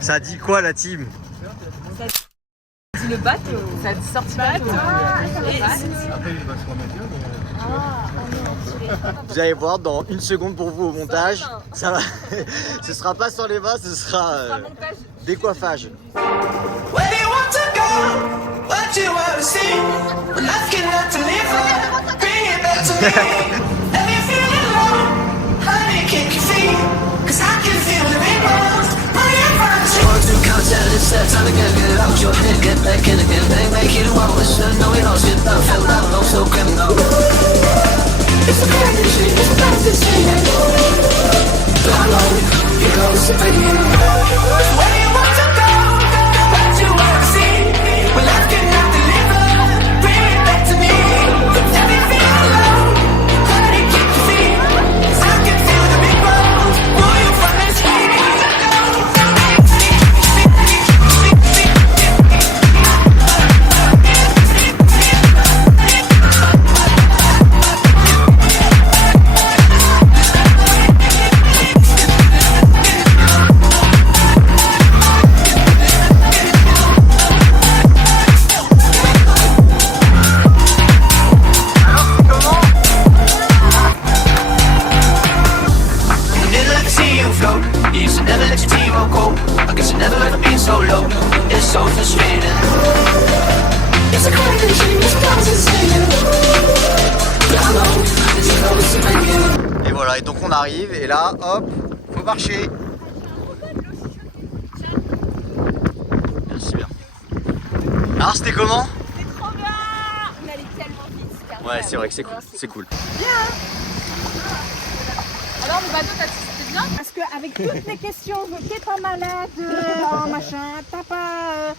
Ça dit quoi la team? Ça dit le bateau. Ça dit sorti bateau. Après, il va se remettre bien, mais... Vous allez voir dans une seconde pour vous au montage. Ça va. Ce sera pas sans les mains, ce sera décoiffage. Et voilà, et donc on arrive, et là, hop, faut marcher. Merci bien. Alors c'était comment? C'est trop bien. On allait tellement vite. Ouais, c'est vrai que c'est cool. Alors le bateau, c'était bien? Parce qu'avec toutes les questions, t'es pas malade, oh, machin, t'as pas...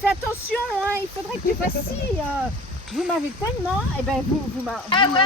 fais attention, hein, il faudrait que tu fasses ci. Vous m'avez tellement, et ben vous m'avez... Ah ouais,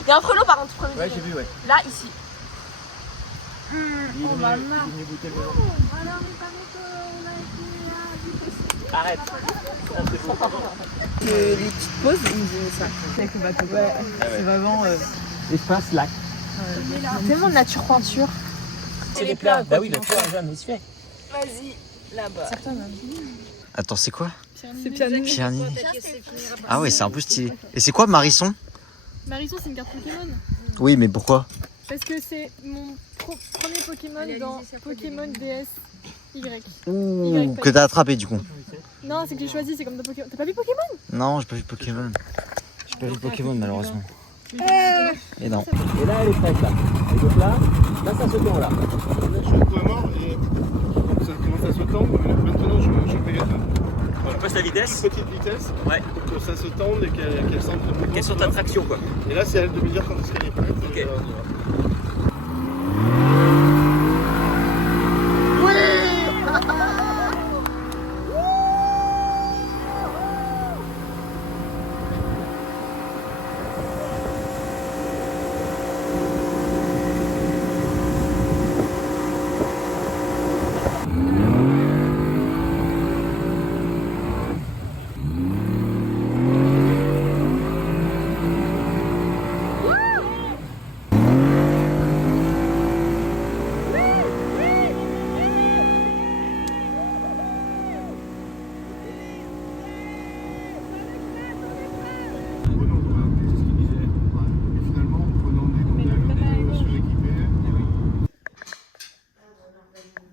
il y a un frelon par contre, premier Ouais, j'ai vu, ouais. Là, ici. Oh maman. Alors, Arrête. Les petites pauses, ils me disaient ça. Avec le bateau. Ouais, c'est vraiment... Espace lac. tellement de nature peinture. C'est des plats. Bah oui, la fleur, jamais se fait. Vas-y, là-bas. Attends, c'est quoi? C'est piano. Piani. Ah ouais, c'est un peu stylé. Et c'est quoi Marisson? Marisson, c'est une carte Pokémon. Oui, mais pourquoi? Parce que c'est mon premier Pokémon dans Pokémon DS Y. Ouh, que t'as attrapé du coup. Non, c'est que j'ai choisi, c'est comme dans Pokémon. T'as pas vu Pokémon? Non, j'ai pas vu Pokémon. J'ai pas vu Pokémon malheureusement. Et non. Et là, elle est prête, là. Et donc là, ça se tend, là. Je suis au point mort et ça commence à se tendre. Maintenant, je fais voilà. Tu passes la vitesse. Une petite vitesse. Ouais. Pour que ça se tende et qu'elle sente le mouvement. Quelle sorte d'attraction quoi. Et là, c'est à elle de me dire quand est-ce qu'elle est prête. Ok. Et on y va.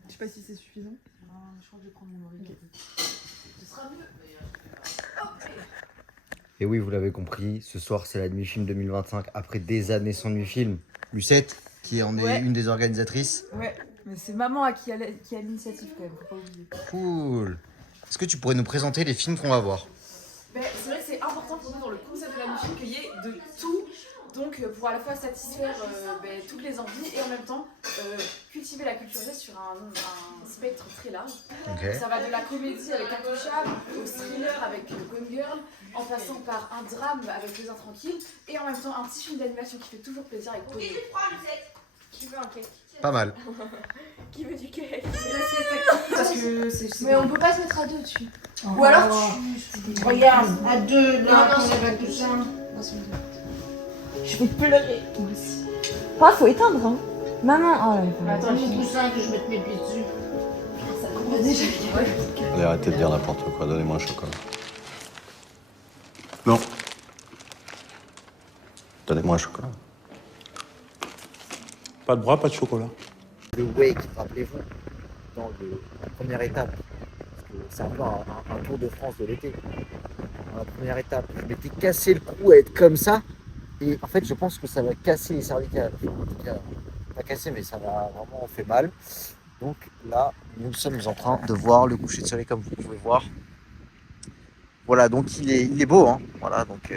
Je sais pas si c'est suffisant. Je crois que je vais prendre mon oreille. Ce sera mieux. Et oui, vous l'avez compris, ce soir c'est la demi-film 2025 après des années sans demi-film. Lucette, qui en est Ouais. une des organisatrices. Ouais, mais c'est maman qui a l'initiative quand même, faut pas oublier. Cool. Est-ce que tu pourrais nous présenter les films qu'on va voir? Ben, c'est vrai que c'est important pour nous dans le concept de la musique qu'il y ait de tout, donc pour à la fois satisfaire toutes les envies et en même temps cultiver la culture jeunesse sur un spectre très large. Ok. Ça va de la comédie avec Intouchable au thriller avec Gone Girl, en passant par un drame avec Les Intranquilles et en même temps un petit film d'animation qui fait toujours plaisir avec Pony. Qui veut un cake? Pas mal. Qui veut du cake? Parce que c'est... Mais on peut pas se mettre à deux dessus. Ou alors tu... Regarde, à deux, là, Non, on c'est va tout ça. Je vais pleurer. Moi aussi. Pas, faut éteindre, hein. Maman, oh là. Attends, j'ai coussin que je mette mes pieds dessus. Allez, arrêtez de dire n'importe quoi, donnez-moi un chocolat. Non. Donnez-moi un chocolat. Pas de bras, pas de chocolat. Le wake, rappelez-vous, dans la première étape, parce que c'est un peu un Tour de France de l'été. Dans la première étape, je m'étais cassé le cou à être comme ça, et en fait, je pense que ça va casser les cervicales. Pas cassé, mais ça m'a vraiment fait mal. Donc là, nous sommes en train de voir le coucher de soleil, comme vous pouvez voir. Voilà, donc il est beau, hein. Voilà, donc.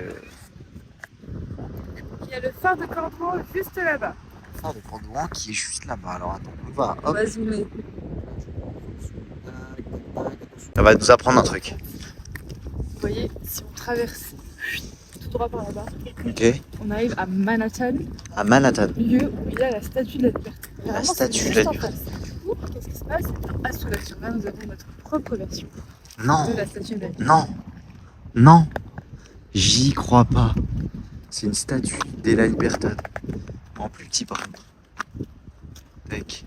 Il y a le phare de Cordouan juste là-bas. Le phare de Cordouan qui est juste là-bas. Alors attends, on va. Hop. va zoomer. Ça va nous apprendre un truc. Vous voyez, si on traverse tout droit par là-bas, Ok. on arrive à Manhattan, À Manhattan. lieu où il y a la statue de la liberté. La Vraiment, statue c'est de juste la en face. Qu'est-ce qui se passe? À Soulac-sur-Mer, nous avons notre propre version Non. de la statue de la liberté. Non. Non. J'y crois pas. C'est une statue de la Libertad. En plus petit par contre. Mec.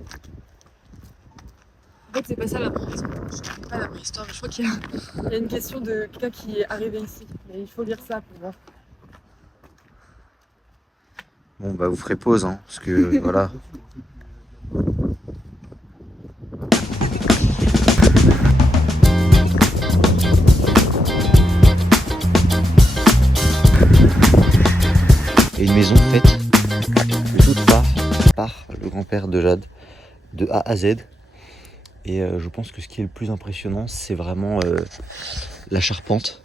En fait, c'est pas ça la préhistoire. Pas la préhistoire, mais je crois qu'il y a une question de quelqu'un qui est arrivé ici. Mais il faut lire ça pour voir. Bon bah vous ferez pause hein, parce que voilà. Et une maison faite de toutes parts par le grand-père de Jade, de A à Z. Et je pense que ce qui est le plus impressionnant, c'est vraiment la charpente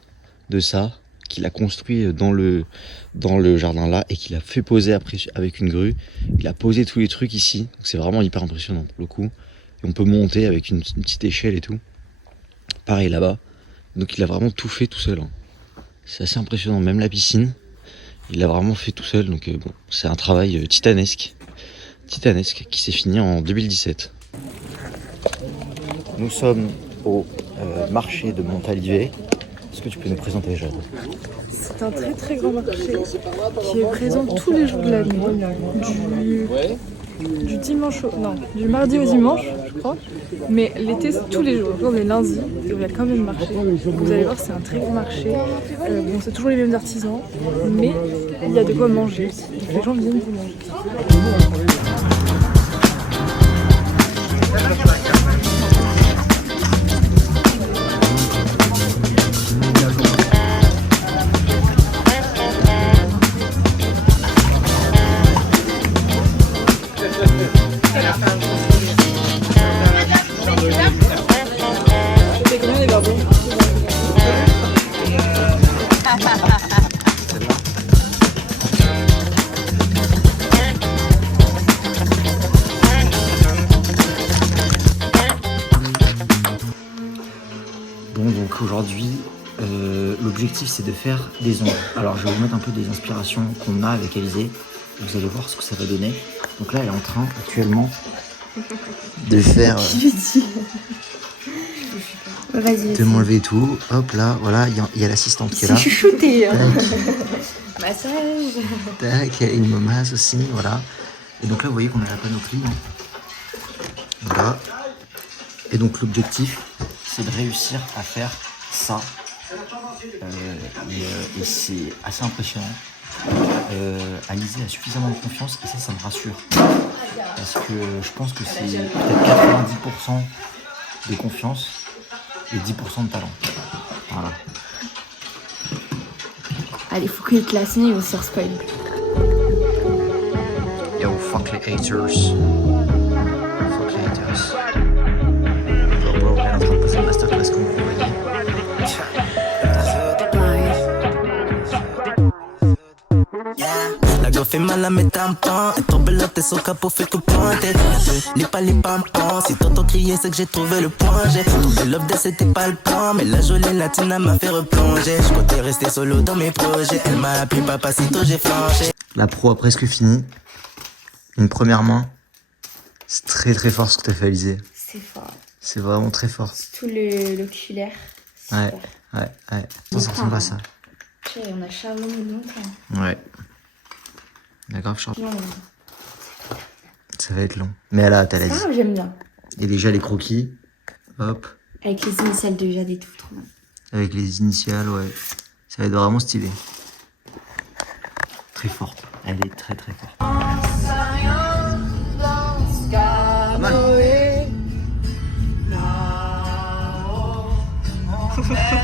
de ça, qu'il a construit dans le jardin là et qu'il a fait poser après avec une grue. Il a posé tous les trucs ici, donc c'est vraiment hyper impressionnant pour le coup. Et on peut monter avec une petite échelle et tout. Pareil là-bas. Donc il a vraiment tout fait tout seul. Hein. C'est assez impressionnant, même la piscine. Il l'a vraiment fait tout seul, donc bon, c'est un travail titanesque qui s'est fini en 2017. Nous sommes au marché de Montalivet. Est-ce que tu peux nous présenter, Jade? C'est un très très grand marché qui est présent tous les jours de l'année, du dimanche du mardi au dimanche, je crois. Mais l'été, c'est tous les jours. On est lundi, et il y a quand même marché. Vous allez voir, c'est un très grand marché. Bon, c'est toujours les mêmes artisans, mais il y a de quoi manger aussi. Donc les gens viennent pour manger. Bon, donc aujourd'hui, l'objectif c'est de faire des ongles. Alors je vais vous mettre un peu des inspirations qu'on a avec Alizé. Vous allez voir ce que ça va donner. Donc là, elle est en train actuellement de faire. De m'enlever tout. Hop là, voilà, il y a l'assistante qui est là. Chuchoté. Massage. Tac, il me masse aussi, voilà. Et donc là, vous voyez qu'on a la panoplie. Voilà. Et donc l'objectif, c'est de réussir à faire ça. Et c'est assez impressionnant. Alizé a suffisamment de confiance et ça me rassure. Parce que je pense que c'est peut-être 90% de confiance et 10% de talent. Voilà. Allez, faut que les classés on se spoil. Yo, fuck les haters. Fuck les haters. Bro, elle est en train de poser une masterclass comme vous voyez. La go fait mal à mes tampons. Et ton belote son capot fait que pointer. Les pampons. Si t'entends crier, c'est que j'ai trouvé le point. J'ai trouvé l'offre de c'était pas le plan. Mais la jolie latina m'a fait replonger. Je comptais rester solo dans mes projets. Elle m'a appelé papacito, j'ai flanché. La pro a presque fini. Une première main. C'est très très fort ce que t'as fait, Alizé. C'est fort. C'est vraiment très fort. Tout l'oculaire. Ouais. Ça ressemble à ça. On a charbonné longtemps. Ouais. Il y a grave charbon. Non, C'est Ça va être long. Mais elle a hâte, elle a dit. Ah, j'aime bien. Et déjà les croquis. Hop. Avec les initiales de Jade et tout, trop bien. Avec les initiales, ouais. Ça va être vraiment stylé. Très forte. Elle est très très forte. Pas mal.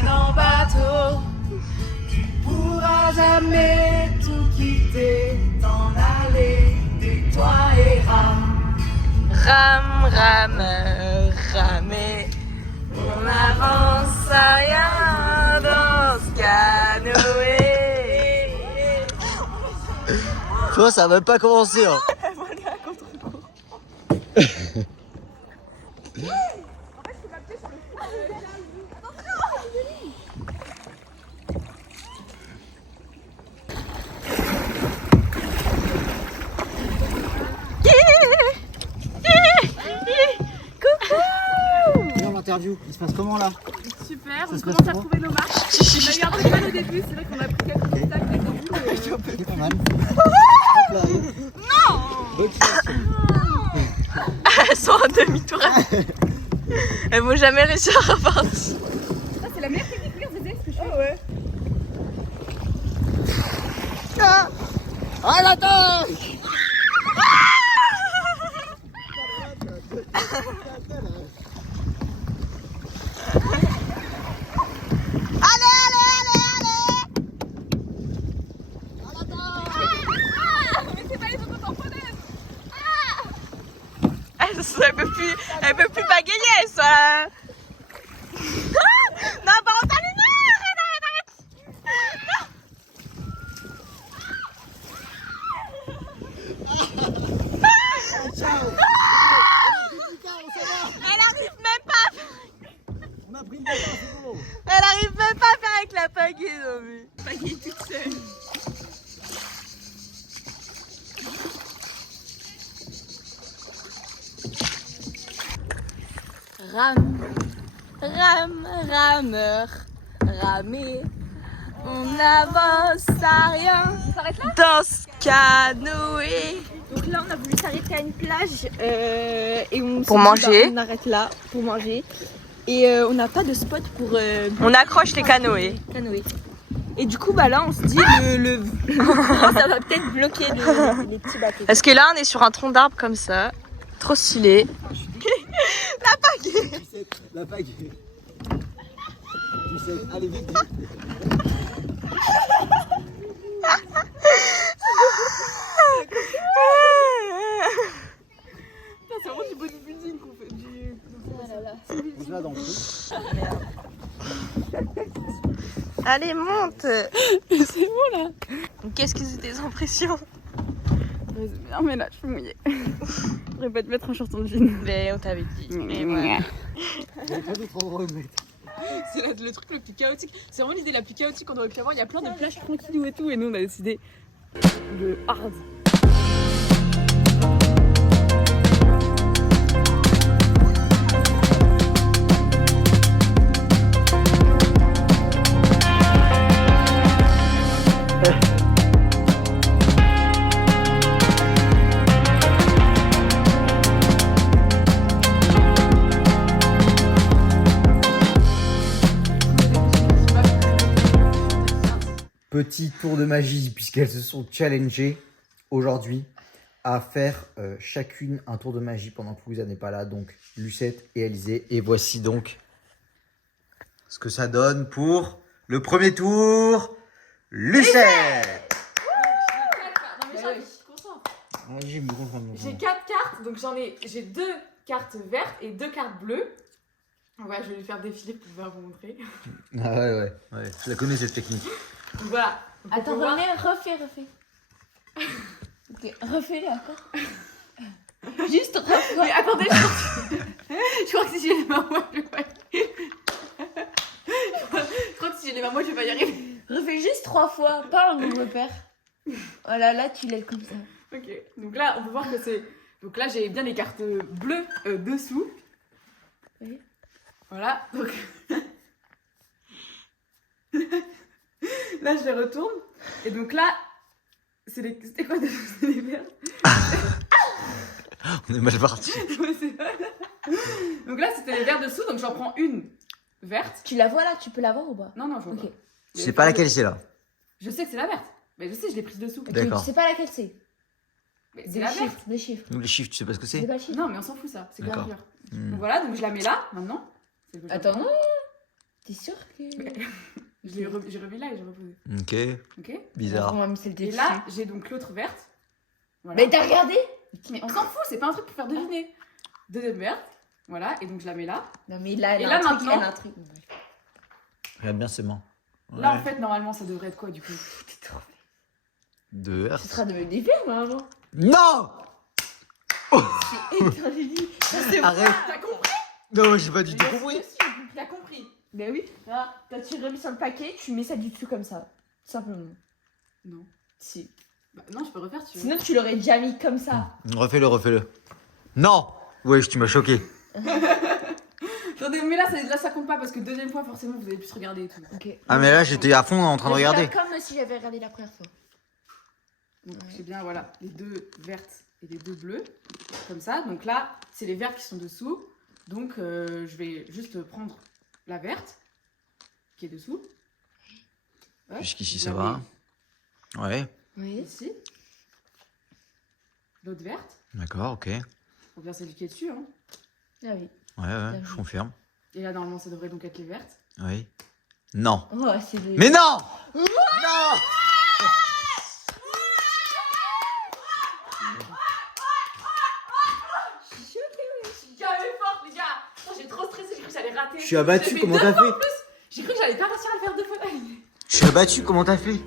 En bateau, tu pourras jamais tout quitter, t'en aller, toi et Ram. Ram, Ram, ramé. On avance à rien dans ce canoë. Toi, ça va même pas commencer. Hein. L'interview, il se passe comment là? Super, on se passe commence à comment trouver nos marches. On a eu un peu de mal au début, c'est vrai qu'on a pris quelques contacts avec nous. C'est pas mal. Hop là. Non. Motivation. Elles sont en demi-tour. Elles vont jamais réussir à repartir. Ça, c'est la meilleure technique, regarde, Zézé, ce que je fais. Ah ouais. À l'attaque. Elle peut plus bagayer, elle soit. Non, pas en talonneur. Elle arrive même pas. On a pris une balle, c'est bon. Elle arrive même pas à faire avec la pagaie, non mais. Pagaie toute seule. Rame, rame, rameur, ramer, on avance à rien dans ce canoë. Donc là, on a voulu s'arrêter à une plage et on Pour s'est dit, manger. on arrête là pour manger. Et on n'a pas de spot pour On accroche les canoës. canoë. Et du coup, bah là, on se dit le courant, ça va peut-être bloquer les petits bateaux. Parce que là, on est sur un tronc d'arbre comme ça, trop stylé. La pagaie. La pagaie. Tu sais, allez vite. C'est vraiment du bodybuilding qu'on fait. On se va dans le truc. Allez, monte. C'est bon là. Qu'est-ce que c'est tes impressions? Ouais, c'est bien, mais là, je suis mouillée. Je pourrais pas te mettre un short en jean. Mais on t'avait dit. Et voilà. Il y a pas d'autre endroit où le mettre. C'est le truc le plus chaotique. C'est vraiment l'idée la plus chaotique qu'on aurait pu avoir. Il y a plein de plages tranquilles et tout. Et nous, on a décidé de hard. Petit tour de magie, puisqu'elles se sont challengées aujourd'hui à faire chacune un tour de magie pendant que Louisa n'est pas là. Donc Lucette et Alizé. Et voici donc ce que ça donne pour le premier tour. Lucette! J'ai 4 cartes, donc j'ai 2 cartes vertes et 2 cartes bleues. Voilà, je vais les faire défiler pour pouvoir vous montrer. Ah ouais, je la connais cette technique. Donc voilà. Donc, Attends, on peut voir- René, refais. Ok, refais-le encore. Juste refais. Mais attendez, je crois que si j'ai les mains, moi je vais pas y Je crois que si j'ai les mains, moi je vais pas y arriver. Refais juste 3 fois, pas un bon repère. Voilà, là tu lèves comme ça. Ok, donc là on peut voir que c'est. Donc là j'ai bien les cartes bleues dessous. Oui. Voilà, donc. Là je les retourne. Et donc là, c'était quoi de les verts? On est mal parti. Ouais, c'est- donc là, c'était les verts dessous, donc j'en prends une verte. Tu la vois là? Tu peux la voir ou pas? Non, non, je vois Ok. pas. Je sais pas laquelle c'est là. Je sais que c'est la verte. Mais je sais, je l'ai prise dessous. Ok, D'accord. Tu sais pas laquelle c'est? Mais c'est Des la verte. chiffres, des chiffres. Donc les chiffres, tu sais pas ce que C'est c'est? pas le chiffre. Non, mais on s'en fout, ça. C'est D'accord. gravure. Hmm. Donc voilà, donc je la mets là, maintenant. C'est le que je Attends, prends. non. T'es sûr que. J'ai remis là et j'ai reposé. Ok, Ok. bizarre. On va me celle Et là, j'ai donc l'autre verte. Voilà. Mais t'as regardé? Mais on s'en fout, c'est pas un truc pour faire deviner. Deuxième verte. Voilà, et donc je la mets là. Non, mais là, elle Et a là, un truc, maintenant- elle a un truc. Regarde bien ses mains. Là, Ouais. en fait, normalement, ça devrait être quoi du coup? T'es trop. Deux Ce Hertz. sera de des verres, là, avant. Non! Et t'as dit. C'est Arrête! T'as compris? Non, j'ai pas du tout compris. T'as compris? Mais oui, là, t'as tiré remis sur le paquet, tu mets ça du dessus comme ça. Simplement. Non. Si. Bah, non, je peux refaire, tu veux. Sinon, tu l'aurais déjà mis comme ça. Refais-le, refais-le. Non! Wesh, tu m'as choqué. Attendez, mais là, ça compte pas parce que deuxième fois, forcément, vous avez pu se regarder et tout. Ok. Ah, mais là, j'étais à fond en train de regarder. Comme si j'avais regardé la première fois. Donc, c'est bien, voilà, les deux vertes et les deux bleues. Comme ça. Donc là, c'est les verts qui sont dessous. Donc, je vais juste prendre la verte qui est dessous. Hop, Jusqu'ici, je ça la va. Ouais, mets Oui. Ici. L'autre verte. d'accord, ok. Ouais, Faut bien s'éduquer dessus. Hein. Ah oui. ouais, je confirme. Et là, normalement, ça devrait donc être les vertes. Oui. Non. Oh, c'est des. Mais non! Non! Je suis carré forte, les gars. Putain, j'ai trop stressé, j'ai cru que j'allais rater. Je suis abattu, J'ai fait comment deux t'as fois fait? en plus. J'ai cru que j'allais pas réussir à le faire deux fois. Je suis abattu, comment t'as fait?